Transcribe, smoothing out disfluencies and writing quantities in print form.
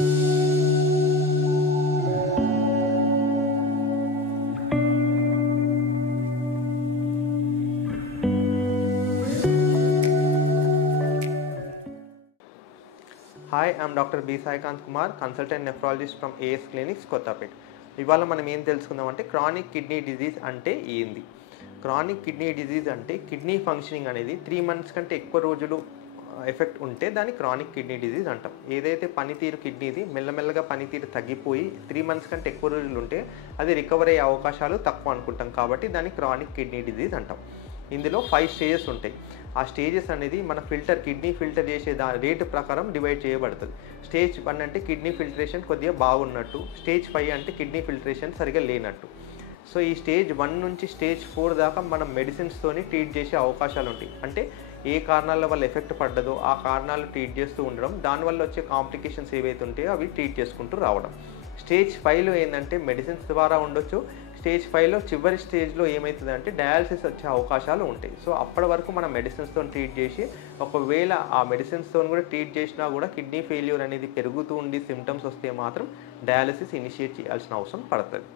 Hi, I'm Dr. B. Saikant Kumar, consultant nephrologist from AS Clinics, Kottapet. ఇవాళ మనం ఏం తెలుసుకుందామంటే chronic kidney disease అంటే ఏంది. క్రానిక్ కిడ్నీ డిజీజ్ అంటే కిడ్నీ ఫంక్షనింగ్ అనేది 3 మంత్స్ కంటే ఎక్కువ రోజులు ఎఫెక్ట్ ఉంటే దాన్ని క్రానిక్ కిడ్నీ డిజీజ్ అంటాం. ఏదైతే పనితీరు కిడ్నీది మెల్లమెల్లగా పనితీరు తగ్గిపోయి 3 మంత్స్ కంటే ఎక్కువ రోజులు ఉంటే అది రికవర్ అయ్యే అవకాశాలు తక్కువ అనుకుంటాం కాబట్టి దాన్ని క్రానిక్ కిడ్నీ డిజీజ్ అంటాం. ఇందులో 5 స్టేజెస్ ఉంటాయి. ఆ స్టేజెస్ అనేది మన కిడ్నీ ఫిల్టర్ చేసే రేటు ప్రకారం డివైడ్ చేయబడుతుంది. స్టేజ్ 1 అంటే కిడ్నీ ఫిల్టరేషన్ కొద్దిగా బాగున్నట్టు, స్టేజ్ 5 అంటే కిడ్నీ ఫిల్టరేషన్ సరిగా లేనట్టు. సో ఈ స్టేజ్ 1 నుంచి స్టేజ్ 4 దాకా మనం మెడిసిన్స్తోని ట్రీట్ చేసే అవకాశాలు ఉంటాయి. అంటే ఏ కారణాల వల్ల ఎఫెక్ట్ పడ్డదో ఆ కారణాలు ట్రీట్ చేస్తూ ఉండడం, దానివల్ల వచ్చే కాంప్లికేషన్స్ ఏవైతే ఉంటాయో అవి ట్రీట్ చేసుకుంటూ రావడం. స్టేజ్ 5లో ఏంటంటే మెడిసిన్స్ ద్వారా ఉండొచ్చు. స్టేజ్ 5లో చివరి స్టేజ్లో ఏమవుతుందంటే డయాలసిస్ వచ్చే అవకాశాలు ఉంటాయి. సో అప్పటి వరకు మనం మెడిసిన్స్తో ట్రీట్ చేసి, ఒకవేళ ఆ మెడిసిన్స్తో కూడా ట్రీట్ చేసినా కూడా కిడ్నీ ఫెయిల్యూర్ అనేది పెరుగుతూ ఉండి సిమ్టమ్స్ వస్తే మాత్రం డయాలసిస్ ఇనిషియేట్ చేయాల్సిన అవసరం పడుతుంది.